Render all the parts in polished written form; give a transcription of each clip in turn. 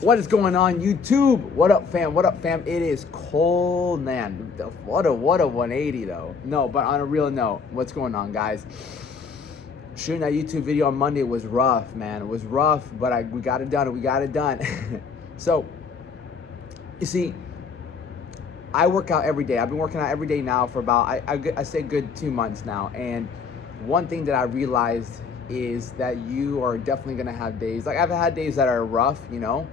What is going on, YouTube? What up, fam? What up, fam? It is cold, man. What a 180 though. No, but on a real note, what's going on, guys? Shooting that YouTube video on Monday was rough, man. It was rough, but we got it done. We got it done. So, you see, I work out every day. I've been working out every day now for about, I say good 2 months now. And one thing that I realized is that you are definitely gonna have days, like I've had days that are rough, you know,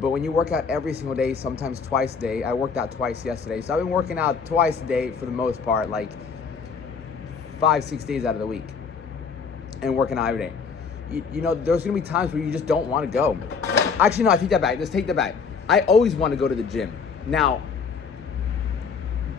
but when you work out every single day, sometimes twice a day. I worked out twice yesterday, so I've been working out twice a day for the most part, like 5-6 days out of the week, and working out every day. You know, there's gonna be times where you just don't want to go. Actually, no, I take that back. Let's take that back. I always want to go to the gym. Now,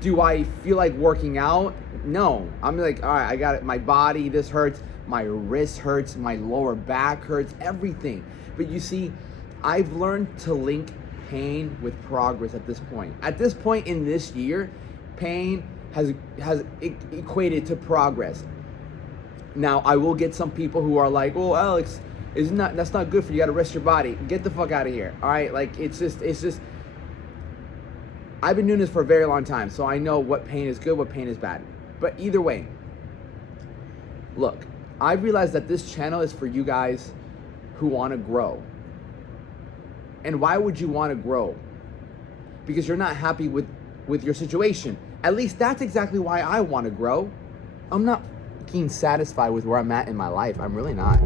do I feel like working out? No. I'm like, all right, I got it. My body, this hurts. My wrist hurts. My lower back hurts. Everything. But you see, I've learned to link pain with progress at this point. At this point in this year, pain has equated to progress. Now, I will get some people who are like, "Oh, Alex, that's not good for you. You got to rest your body. Get the fuck out of here." All right, like it's just. I've been doing this for a very long time, so I know what pain is good, what pain is bad. But either way, look, I realized that this channel is for you guys who want to grow. And why would you want to grow? Because you're not happy with your situation. At least that's exactly why I want to grow. I'm not being satisfied with where I'm at in my life. I'm really not.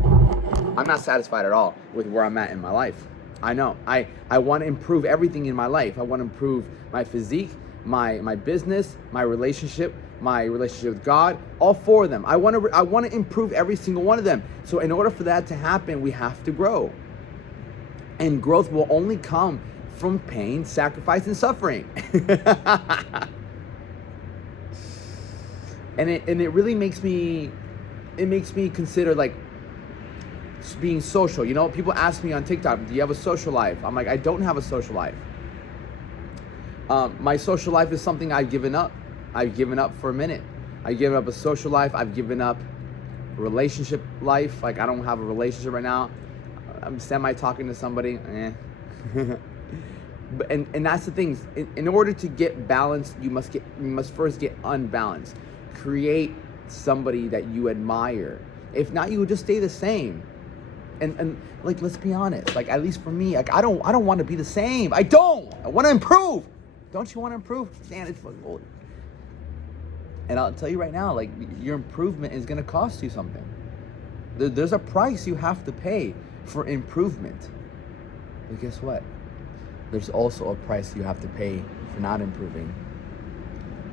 I'm not satisfied at all with where I'm at in my life. I know. I want to improve everything in my life. I want to improve my physique, my business, my relationship with God, all four of them. I want to improve every single one of them. So in order for that to happen, we have to grow. And growth will only come from pain, sacrifice, and suffering. and it really makes me consider like being social. You know, people ask me on TikTok, do you have a social life? I'm like, I don't have a social life. My social life is something I've given up. I've given up for a minute. I've given up a social life. I've given up relationship life. Like, I don't have a relationship right now. I'm semi-talking to somebody. And that's the thing. In order to get balanced, you must first get unbalanced. Create somebody that you admire. If not, you will just stay the same. And like, let's be honest. Like, at least for me, like I don't want to be the same. I want to improve. Don't you want to improve? Man, it's like, oh. And I'll tell you right now, like, your improvement is gonna cost you something. There's a price you have to pay for improvement. But guess what? There's also a price you have to pay for not improving.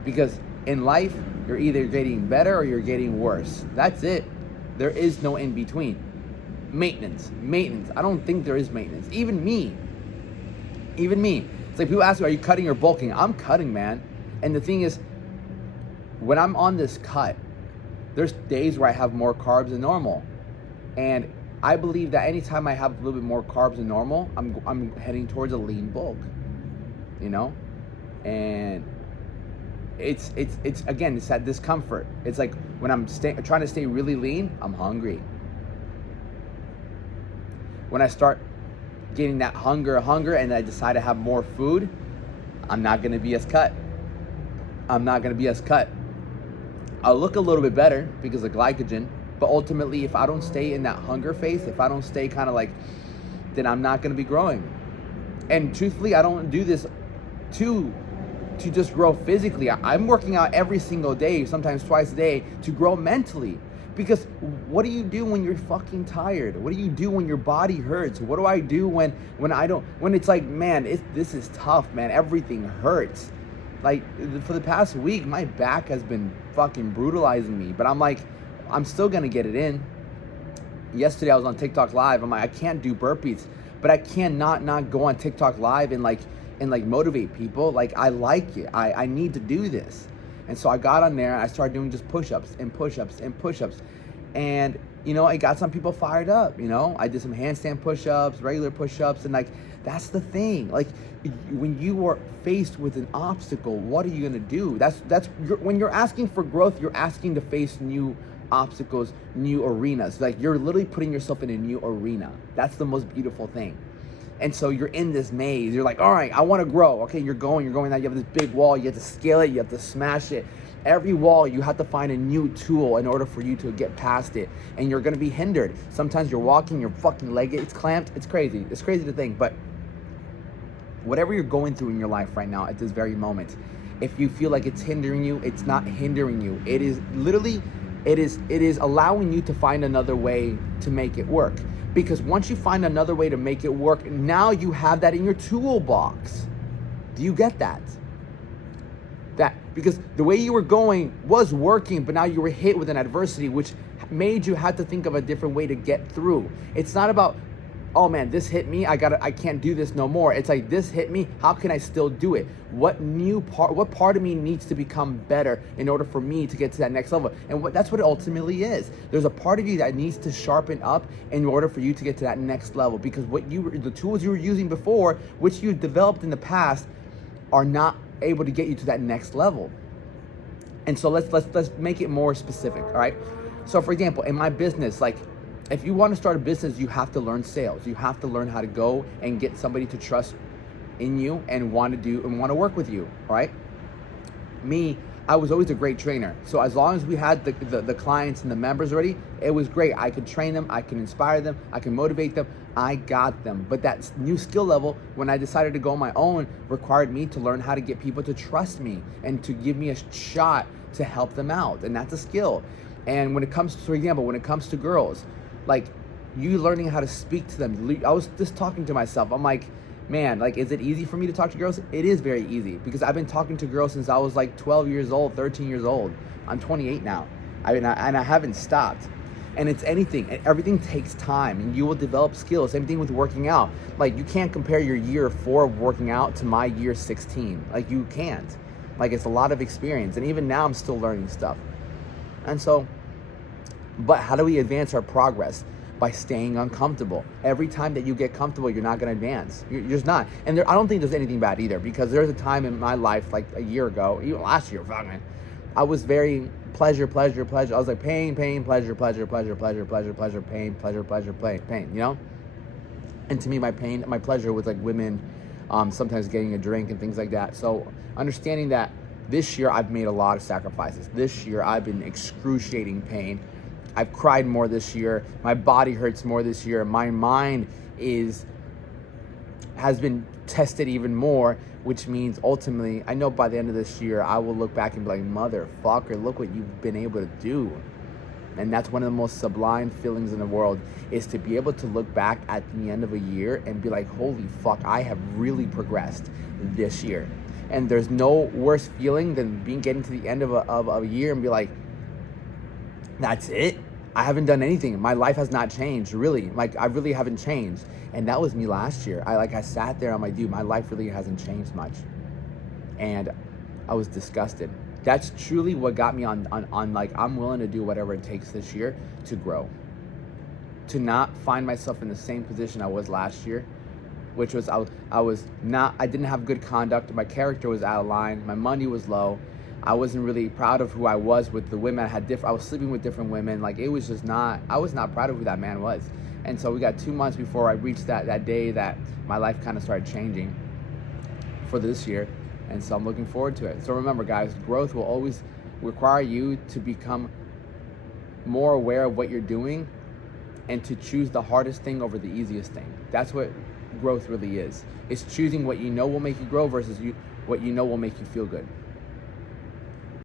Because in life, you're either getting better or you're getting worse. That's it. There is no in between. Maintenance. I don't think there is maintenance. Even me. It's like people ask me, are you cutting or bulking? I'm cutting, man. And the thing is, when I'm on this cut, there's days where I have more carbs than normal. And I believe that anytime I have a little bit more carbs than normal, I'm heading towards a lean bulk, you know? And it's again, it's that discomfort. It's like when I'm trying to stay really lean, I'm hungry. When I start getting that hunger, and I decide to have more food, I'm not gonna be as cut. I'll look a little bit better because of glycogen, but ultimately, if I don't stay in that hunger phase, if I don't stay kind of like, then I'm not gonna be growing. And truthfully, I don't do this to just grow physically. I'm working out every single day, sometimes twice a day, to grow mentally. Because what do you do when you're fucking tired? What do you do when your body hurts? What do I do when it's like, man, this is tough, man. Everything hurts. Like, for the past week, my back has been fucking brutalizing me. But I'm like, I'm still gonna get it in. Yesterday I was on TikTok Live. I'm like, I can't do burpees, but I cannot not go on TikTok Live and motivate people. Like, I like it. I need to do this. And so I got on there and I started doing just push-ups. And, you know, it got some people fired up, you know. I did some handstand push-ups, regular push-ups, and like, that's the thing. Like, when you are faced with an obstacle, what are you gonna do? When you're asking for growth, you're asking to face new obstacles, new arenas. Like, you're literally putting yourself in a new arena. That's the most beautiful thing. And so you're in this maze. You're like, all right, I want to grow. Okay, you're going now. You have this big wall. You have to scale it. You have to smash it. Every wall, you have to find a new tool in order for you to get past it. And you're going to be hindered. Sometimes you're walking, your fucking leg, it's clamped. It's crazy. It's crazy to think. But whatever you're going through in your life right now at this very moment, if you feel like it's hindering you, it's not hindering you. It is literally, it is allowing you to find another way to make it work. Because once you find another way to make it work, now you have that in your toolbox. Do you get that? Because the way you were going was working, but now you were hit with an adversity, which made you have to think of a different way to get through. It's not about, oh man, this hit me, I can't do this no more. It's like, this hit me, how can I still do it? What part of me needs to become better in order for me to get to that next level? And that's what it ultimately is. There's a part of you that needs to sharpen up in order for you to get to that next level, because the tools you were using before, which you developed in the past, are not able to get you to that next level. And so let's make it more specific, all right? So for example, in my business, like, if you want to start a business, you have to learn sales. You have to learn how to go and get somebody to trust in you and want to work with you, all right? Me, I was always a great trainer. So as long as we had the clients and the members already, it was great. I could train them, I could inspire them, I can motivate them, I got them. But that new skill level, when I decided to go on my own, required me to learn how to get people to trust me and to give me a shot to help them out. And that's a skill. And when it comes to, for example, when it comes to girls, like, you learning how to speak to them. I was just talking to myself. I'm like, man, like, is it easy for me to talk to girls? It is very easy, because I've been talking to girls since I was like 12 years old, 13 years old. I'm 28 now. And I haven't stopped. And it's everything takes time, and you will develop skills. Same thing with working out. Like, you can't compare your year 4 of working out to my year 16. Like, you can't. Like, it's a lot of experience. And even now I'm still learning stuff. And so, but how do we advance our progress? By staying uncomfortable. Every time that you get comfortable, you're not going to advance. You're just not. And I don't think there's anything bad either, because there's a time in my life, like a year ago, even last year, I was very pleasure. I was like pain, pleasure, pleasure, pain, pleasure, pain, you know? And to me, my pleasure was like women, sometimes getting a drink and things like that. So understanding that this year I've made a lot of sacrifices. This year I've been excruciating pain. I've cried more this year. My body hurts more this year. My mind has been tested even more, which means ultimately, I know by the end of this year, I will look back and be like, motherfucker, look what you've been able to do. And that's one of the most sublime feelings in the world, is to be able to look back at the end of a year and be like, holy fuck, I have really progressed this year. And there's no worse feeling than getting to the end of a year and be like, that's it? I haven't done anything. My life has not changed, really. Like, I really haven't changed. And that was me last year. I sat there, I'm like, dude, my life really hasn't changed much. And I was disgusted. That's truly what got me on like, I'm willing to do whatever it takes this year to grow. To not find myself in the same position I was last year, which was, I didn't have good conduct. My character was out of line. My money was low. I wasn't really proud of who I was with the women. I was sleeping with different women. Like, it was just I was not proud of who that man was. And so we got 2 months before I reached that day that my life kind of started changing for this year. And so I'm looking forward to it. So remember, guys, growth will always require you to become more aware of what you're doing and to choose the hardest thing over the easiest thing. That's what growth really is. It's choosing what you know will make you grow versus what you know will make you feel good.